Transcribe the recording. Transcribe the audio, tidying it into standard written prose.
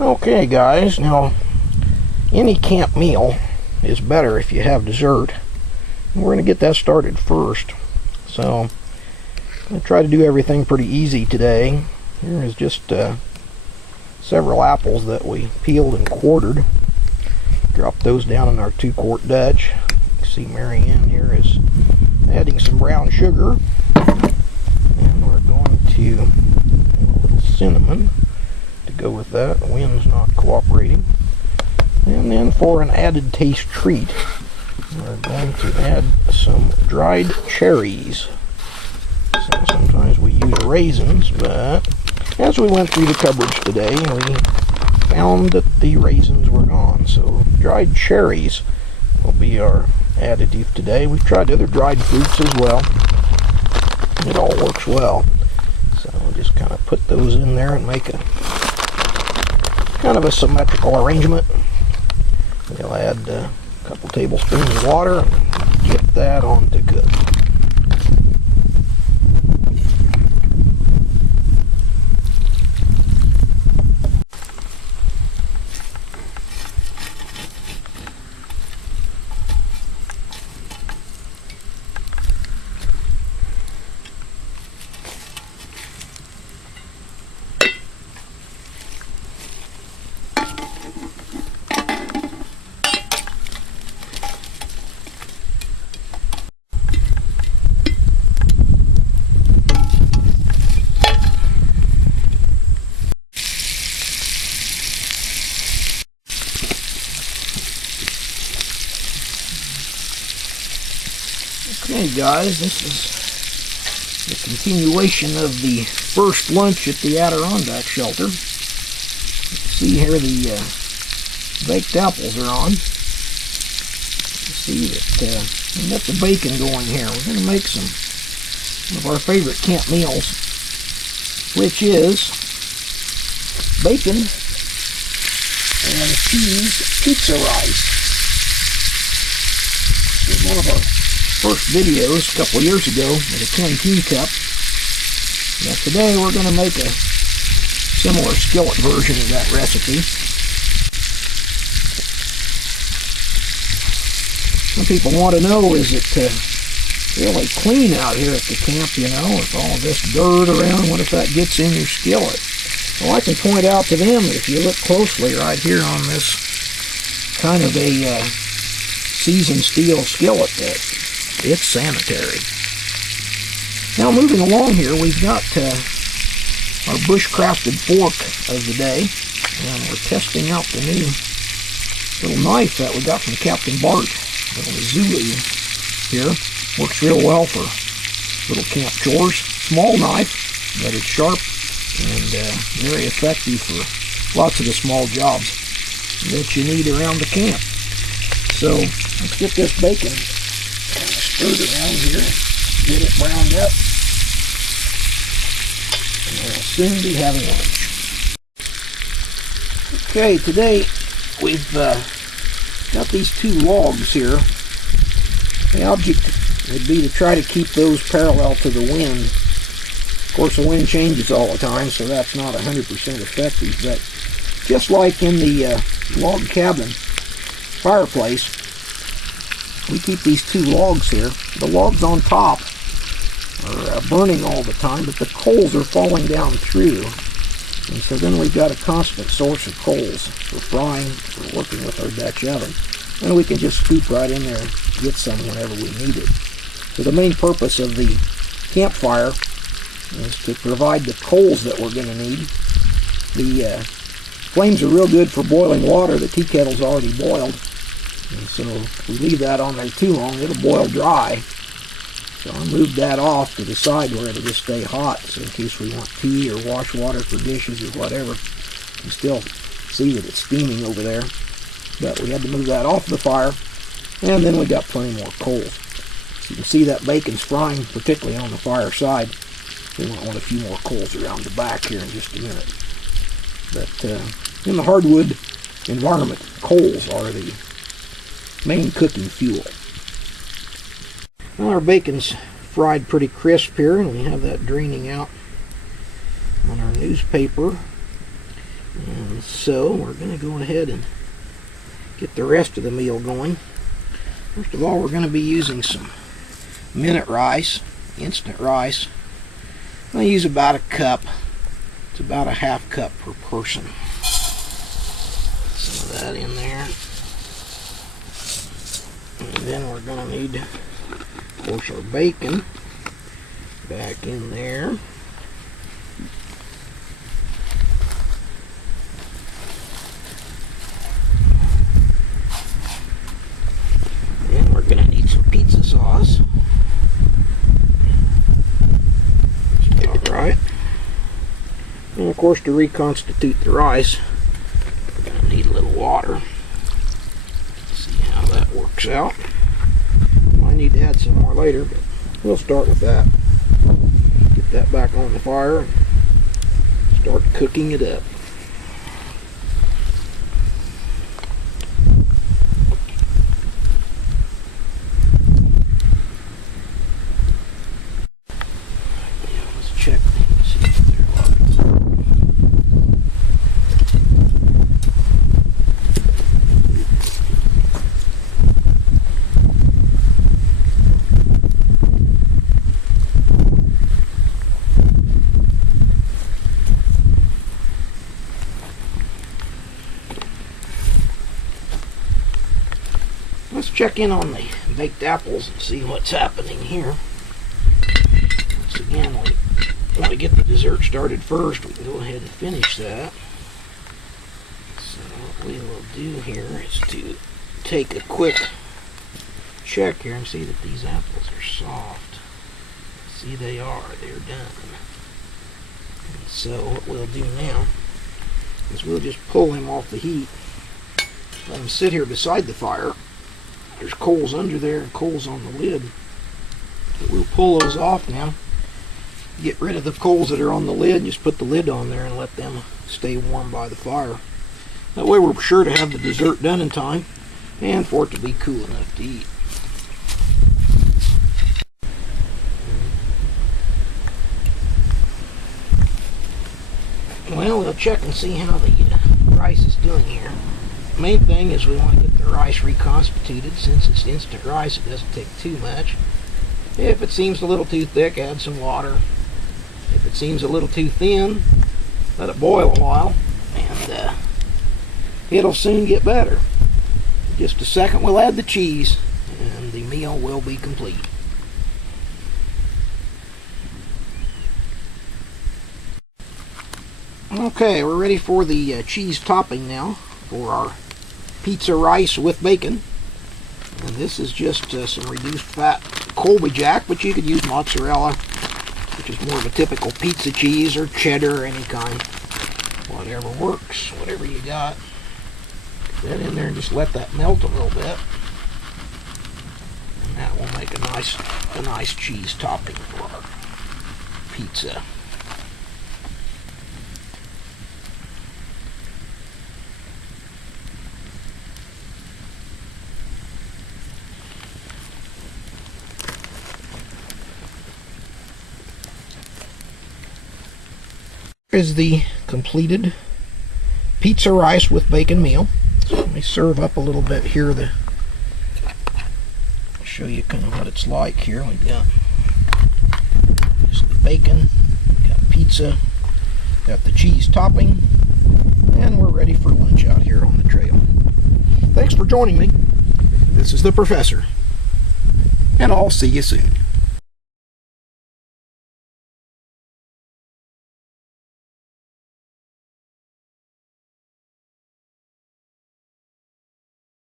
Okay guys, now any camp meal is better if you have dessert. We're going to get that started first. So I'm going to try to do everything pretty easy today. Here is just several apples that we peeled and quartered. Drop those down in our 2-quart Dutch. You see Mary Ann here is adding some brown sugar. And we're going to add a little cinnamon to go with that. The wind's not cooperating. And then for an added taste treat, we're going to add some dried cherries. So sometimes we use raisins, but as we went through the cupboards today, we found that the raisins were gone. So dried cherries will be our additive today. We've tried other dried fruits as well. It all works well. So we'll just kind of put those in there and make a kind of a symmetrical arrangement. We'll add a couple tablespoons of water and get that on to cook. Okay guys, this is the continuation of the first lunch at the Adirondack Shelter. See here the baked apples are on. You see that we got the bacon going here. We're going to make some of our favorite camp meals, which is bacon and cheese pizza rice. This is one of our first videos a couple years ago with a 10 cup. Now today we're going to make a similar skillet version of that recipe. Some people want to know, is it really clean out here at the camp, you know, with all this dirt around? What if that gets in your skillet? Well, I can point out to them that if you look closely right here on this kind of a seasoned steel skillet, that it's sanitary. Now moving along here, we've got our bushcrafted fork of the day, and we're testing out the new little knife that we got from Captain Bart. Little Zulu here. Works real well for little camp chores. Small knife, but it's sharp and very effective for lots of the small jobs that you need around the camp. So let's get this bacon stirred around here, get it browned up, and we'll soon be having lunch. Okay, today we've got these 2 logs here. The object would be to try to keep those parallel to the wind. Of course, the wind changes all the time, so that's not 100% effective, but just like in the log cabin fireplace, we keep these 2 logs here. The logs on top are burning all the time, but the coals are falling down through. And so then we've got a constant source of coals for frying, for working with our Dutch oven. And we can just scoop right in there and get some whenever we need it. So the main purpose of the campfire is to provide the coals that we're going to need. The flames are real good for boiling water. The tea kettle's already boiled. And so if we leave that on there too long, it'll boil dry. So I moved that off to the side where it'll just stay hot. So in case we want tea or wash water for dishes or whatever, you still see that it's steaming over there. But we had to move that off the fire. And then we got plenty more coals. So you can see that bacon's frying, particularly on the fire side. We might want a few more coals around the back here in just a minute. But in the hardwood environment, coals are the main cooking fuel. Well, our bacon's fried pretty crisp here, and we have that draining out on our newspaper. And so we're going to go ahead and get the rest of the meal going. First of all, we're going to be using some minute rice, instant rice. I'm going to use about a cup. It's about a half cup per person. Some of that in there. And then we're going to need, of course, our bacon back in there. And we're going to need some pizza sauce. That's about right. And of course, to reconstitute the rice, we're going to need a little water. See how that works out. Might need to add some more later, but we'll start with that. Get that back on the fire and start cooking it up. Let's check and see if they're Let's check in on the baked apples and see what's happening here. Once again, we want to get the dessert started first. We can go ahead and finish that. So what we will do here is to take a quick check here and see that these apples are soft. See, they are. They're done. And so what we'll do now is we'll just pull them off the heat. Let them sit here beside the fire. There's coals under there and coals on the lid. But we'll pull those off now. Get rid of the coals that are on the lid. Just put the lid on there and let them stay warm by the fire. That way we're sure to have the dessert done in time and for it to be cool enough to eat. Well, we'll check and see how the rice is doing here. The main thing is we want to get the rice reconstituted. Since it's instant rice, it doesn't take too much. If it seems a little too thick, add some water. If it seems a little too thin, let it boil a while, and it'll soon get better. In just a second, we'll add the cheese, and the meal will be complete. Okay, we're ready for the cheese topping now for our pizza rice with bacon. And this is just some reduced fat Colby Jack, but you could use mozzarella, which is more of a typical pizza cheese, or cheddar, any kind. Whatever works, whatever you got. Put that in there and just let that melt a little bit. And that will make a nice cheese topping for our pizza. Is the completed pizza rice with bacon meal. So let me serve up a little bit here to show you kind of what it's like here. We've got just the bacon, got pizza, got the cheese topping, and we're ready for lunch out here on the trail. Thanks for joining me. This is the Professor, and I'll see you soon.